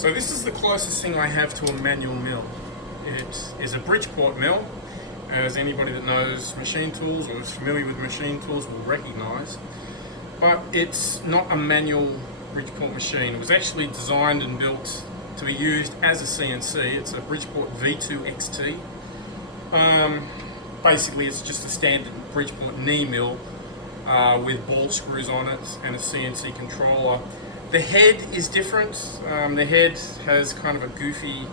So this is the closest thing I have to a manual mill. It is a Bridgeport mill, as anybody that knows machine tools or is familiar with machine tools will recognise. But it's not a manual Bridgeport machine. It was actually designed and built to be used as a CNC. It's a Bridgeport V2 XT. Basically it's just a standard Bridgeport knee mill with ball screws on it and a CNC controller. The head is different. The head has kind of a goofy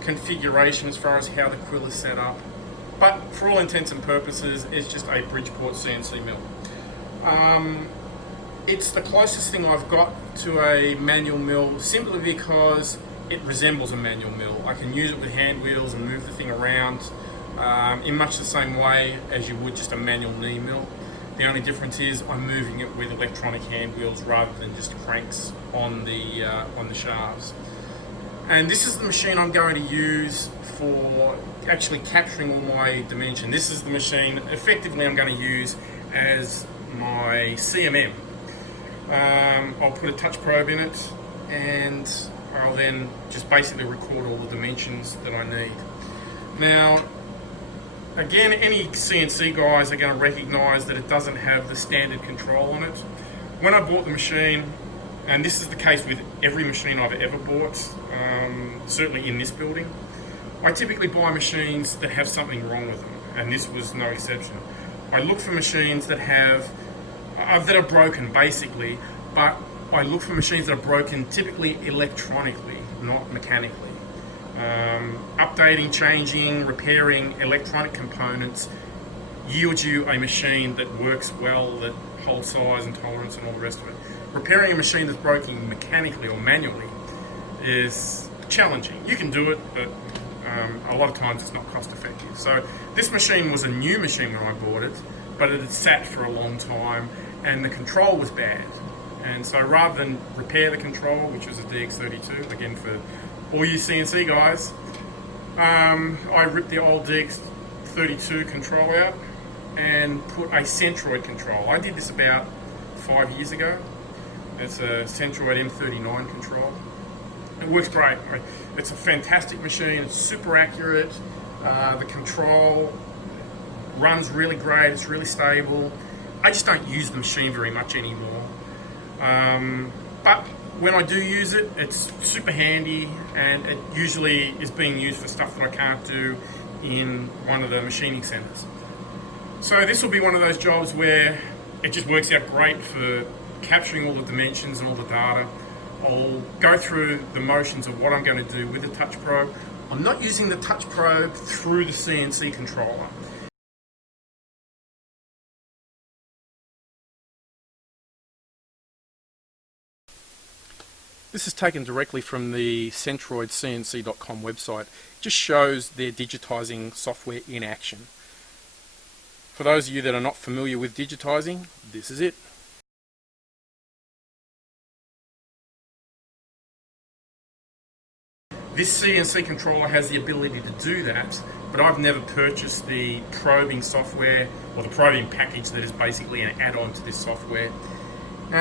configuration as far as how the quill is set up. But for all intents and purposes, it's just a Bridgeport CNC mill. It's the closest thing I've got to a manual mill simply because it resembles a manual mill. I can use it with hand wheels and move the thing around in much the same way as you would just a manual knee mill. The only difference is I'm moving it with electronic hand wheels rather than just cranks on the shafts. And this is the machine I'm going to use for actually capturing all my dimension. This is the machine effectively I'm going to use as my CMM. I'll put a touch probe in it and I'll then just basically record all the dimensions that I need. Now, again, any CNC guys are going to recognize that it doesn't have the standard control on it. When I bought the machine, and this is the case with every machine I've ever bought, certainly in this building, I typically buy machines that have something wrong with them, and this was no exception. I look for machines that that are broken basically, but I look for machines that are broken typically electronically, not mechanically. Updating, changing, repairing electronic components yields you a machine that works well, that holds size and tolerance and all the rest of it. Repairing a machine that's broken mechanically or manually is challenging. You can do it, but a lot of times it's not cost effective. So this machine was a new machine when I bought it, but it had sat for a long time and the control was bad. And so rather than repair the control, which was a DX32, again for all you CNC guys, I ripped the old DX32 control out and put a Centroid control. I did this about 5 years ago. It's a Centroid M39 control. It works great. It's a fantastic machine. It's super accurate. The control runs really great. It's really stable. I just don't use the machine very much anymore. But when I do use it, it's super handy, and it usually is being used for stuff that I can't do in one of the machining centers. So this will be one of those jobs where it just works out great for capturing all the dimensions and all the data. I'll go through the motions of what I'm going to do with the touch probe. I'm not using the touch probe through the CNC controller. This is taken directly from the centroidcnc.com website. It just shows their digitizing software in action. For those of you that are not familiar with digitizing, this is it. This CNC controller has the ability to do that, but I've never purchased the probing software or the probing package that is basically an add-on to this software. And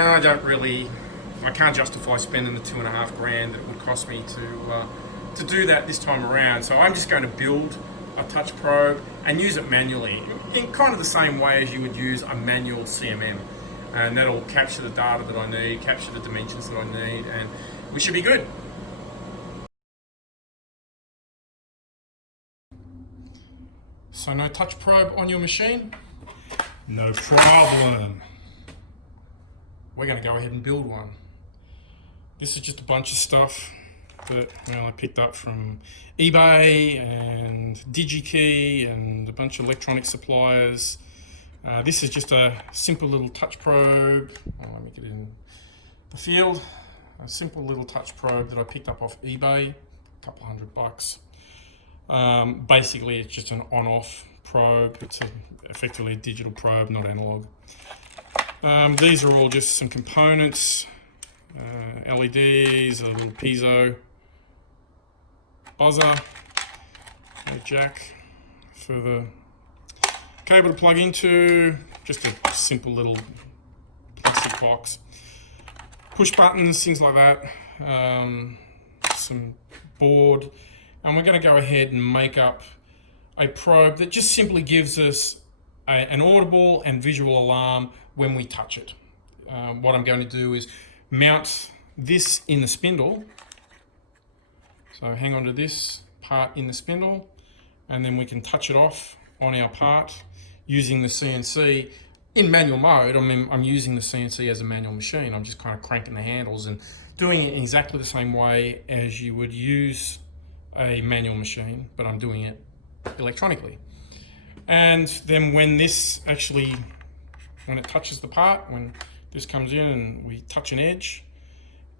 I can't justify spending the $2.5 grand that it would cost me to do that this time around. So I'm just going to build a touch probe and use it manually in kind of the same way as you would use a manual CMM. And that'll capture the data that I need, capture the dimensions that I need, and we should be good. So no touch probe on your machine? No problem. We're going to go ahead and build one. This is just a bunch of stuff that I picked up from eBay and DigiKey and a bunch of electronic suppliers. This is just a simple little touch probe. Let me get it in the field. A simple little touch probe that I picked up off eBay, a couple $100. Basically, it's just an on-off probe. It's effectively a digital probe, not analog. These are all just some components. LEDs, a little piezo buzzer, a jack for the cable to plug into, just a simple little plastic box, push buttons, things like that. some board, and we're going to go ahead and make up a probe that just simply gives us an audible and visual alarm when we touch it. What I'm going to do is mount this in the spindle. So hang on to this part in the spindle, and then we can touch it off on our part using the CNC in manual mode. I mean, I'm using the CNC as a manual machine. I'm just kind of cranking the handles and doing it in exactly the same way as you would use a manual machine, but I'm doing it electronically. And then when this actually, when it touches the part, when this comes in and we touch an edge,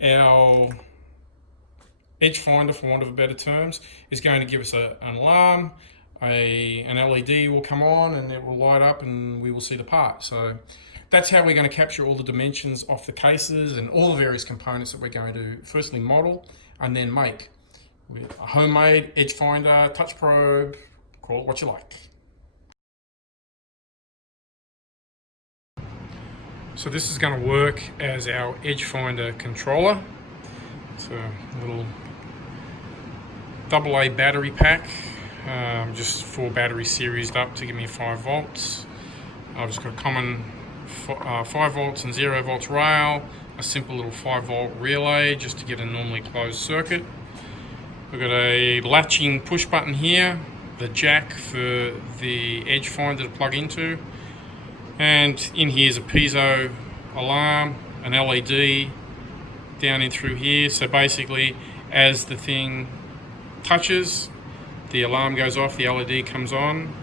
our edge finder, for want of a better terms, is going to give us an alarm. An LED will come on and it will light up and we will see the part. So that's how we're going to capture all the dimensions off the cases and all the various components that we're going to firstly model and then make with a homemade edge finder, touch probe, call it what you like. So this is going to work as our edge finder controller. It's a little AA battery pack, just 4 batteries seriesed up to give me 5 volts. I've just got a common 5 volts and 0 volts rail, a simple little 5 volt relay just to get a normally closed circuit. We've got a latching push button here, the jack for the edge finder to plug into, and in here is a piezo alarm, an LED down in through here. So basically, as the thing touches, the alarm goes off, the LED comes on.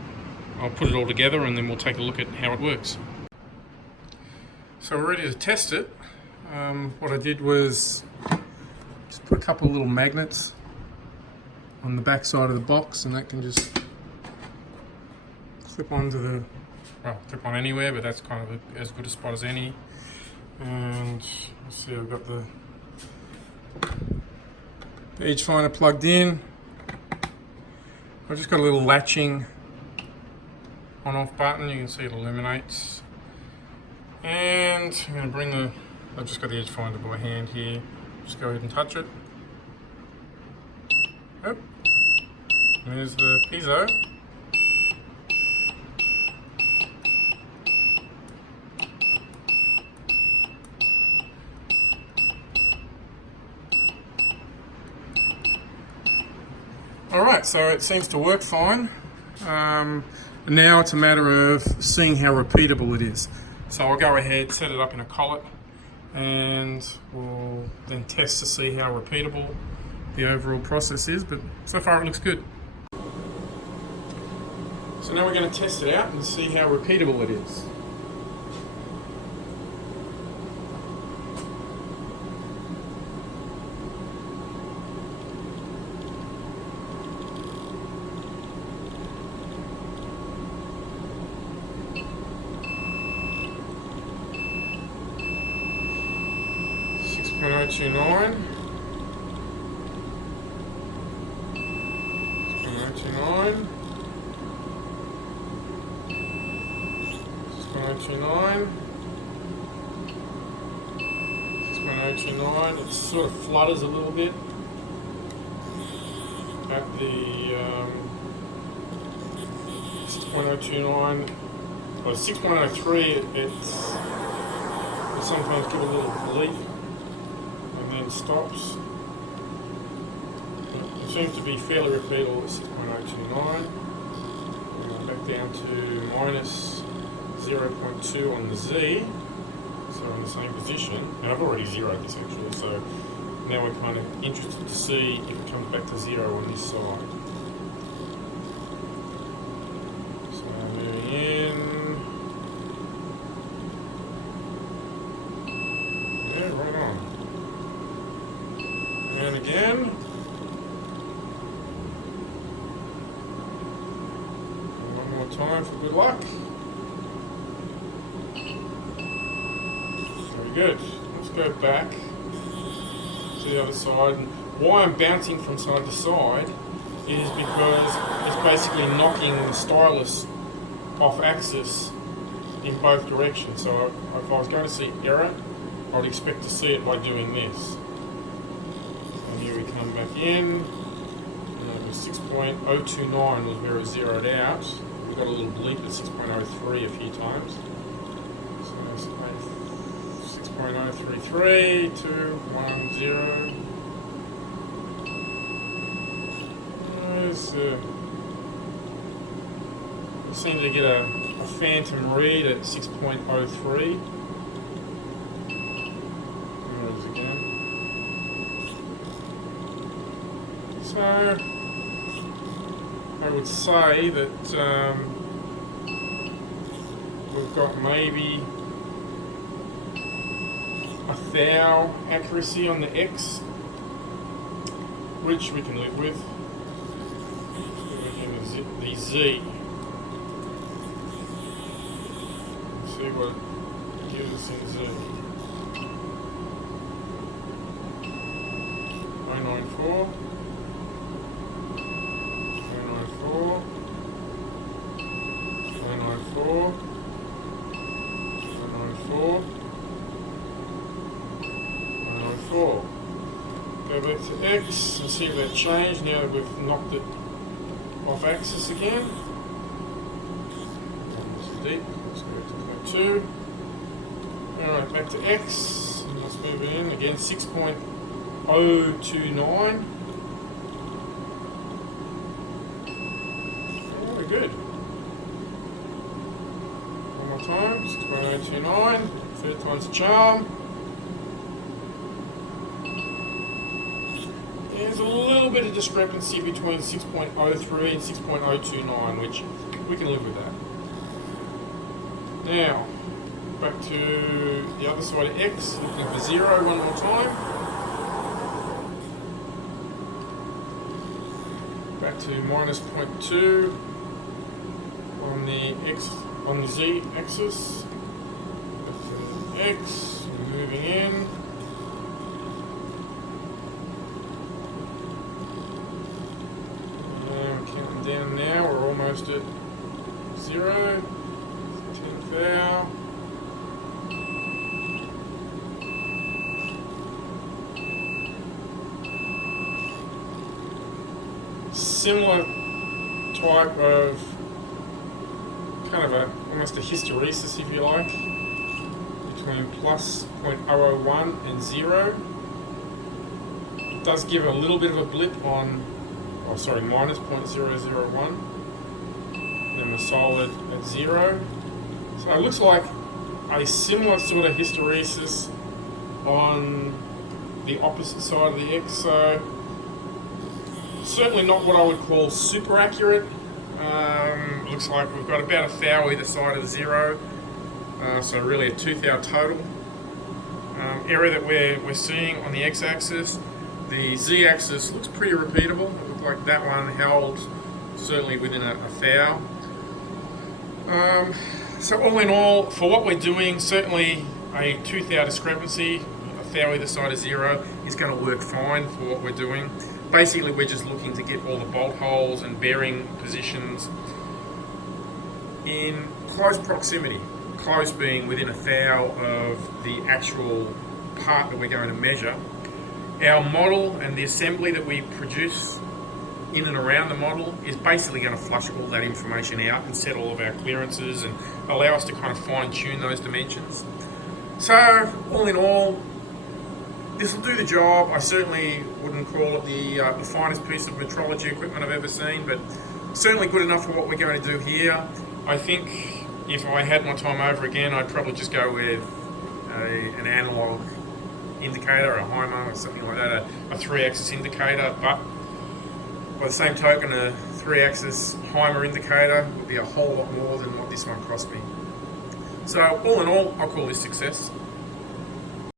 I'll put it all together and then we'll take a look at how it works. So we're ready to test it. What I did was just put a couple of little magnets on the back side of the box, and that can just clip onto the, well, clip on anywhere, but that's kind of as good a spot as any. And let's see, I've got the edge finder plugged in. I've just got a little latching on-off button. You can see it illuminates. And I'm going to bring the, I've just got the edge finder by hand here. Just go ahead and touch it. Yep. And there's the piezo. Alright, so it seems to work fine. Now it's a matter of seeing how repeatable it is. So I'll go ahead, set it up in a collet, and we'll then test to see how repeatable the overall process is, but so far it looks good. So now we're going to test it out and see how repeatable it is. .029, 6.029, 6.029, 6.029. It sort of flutters a little bit at the 6.029. Well, 6.03, it sometimes give a little bleep and then stops. It seems to be fairly repeatable at 6.029. We're going back down to minus 0.2 on the Z, so in the same position. And I've already zeroed this actually, so now we're kind of interested to see if it comes back to 0 on this side. So moving in. Yeah, right on. And again. And one more time for good luck. Very good. Let's go back to the other side. And why I'm bouncing from side to side is because it's basically knocking the stylus off axis in both directions. So if I was going to see error, I would expect to see it by doing this. And here we come back again. 6.029 was where it zeroed out. We got a little bleep at 6.03 a few times. So 6.033, 2, 1, 0. We seem to get a phantom read at 6.03. There it is again. So I would say that we've got maybe a thou accuracy on the X, which we can live with. The Z. Let's see what it gives us in Z. 094. 094. 094. 094. 094. Go back to X and see if that changed now that we've knocked it off axis again. Deep. Let's go back to 2. Alright, back to X. And let's move it in again. 6.029. Very good. One more time. 6.029. Third time's a charm. There's a little bit of discrepancy between 6.03 and 6.029, which we can live with that. Now, back to the other side of X, looking for 0 one more time. Back to minus 0.2 on the Z axis. Back to X, moving in. Down now, we're almost at 0. 10 thou. Similar type of kind of almost a hysteresis, if you like, between plus 0.001 and 0. It does give a little bit of a blip on minus 0.001, then the solid at 0. So it looks like a similar sort of hysteresis on the opposite side of the X. So certainly not what I would call super accurate. Looks like we've got about a thou either side of 0. So really a 2 thou total. Area that we're seeing on the X-axis. The Z-axis looks pretty repeatable. It looked like that one held certainly within a thou. So all in all, for what we're doing, certainly a 2 thou discrepancy, a thou either side of 0, is going to work fine for what we're doing. Basically, we're just looking to get all the bolt holes and bearing positions in close proximity. Close being within a thou of the actual part that we're going to measure. Our model and the assembly that we produce in and around the model is basically going to flush all that information out and set all of our clearances and allow us to kind of fine-tune those dimensions. So, all in all, this will do the job. I certainly wouldn't call it the finest piece of metrology equipment I've ever seen, but certainly good enough for what we're going to do here. I think if I had my time over again, I'd probably just go with an analog indicator, a HIMA or something like that, a 3-axis indicator, but by the same token, a 3-axis HIMA indicator would be a whole lot more than what this one cost me. So all in all, I'll call this success.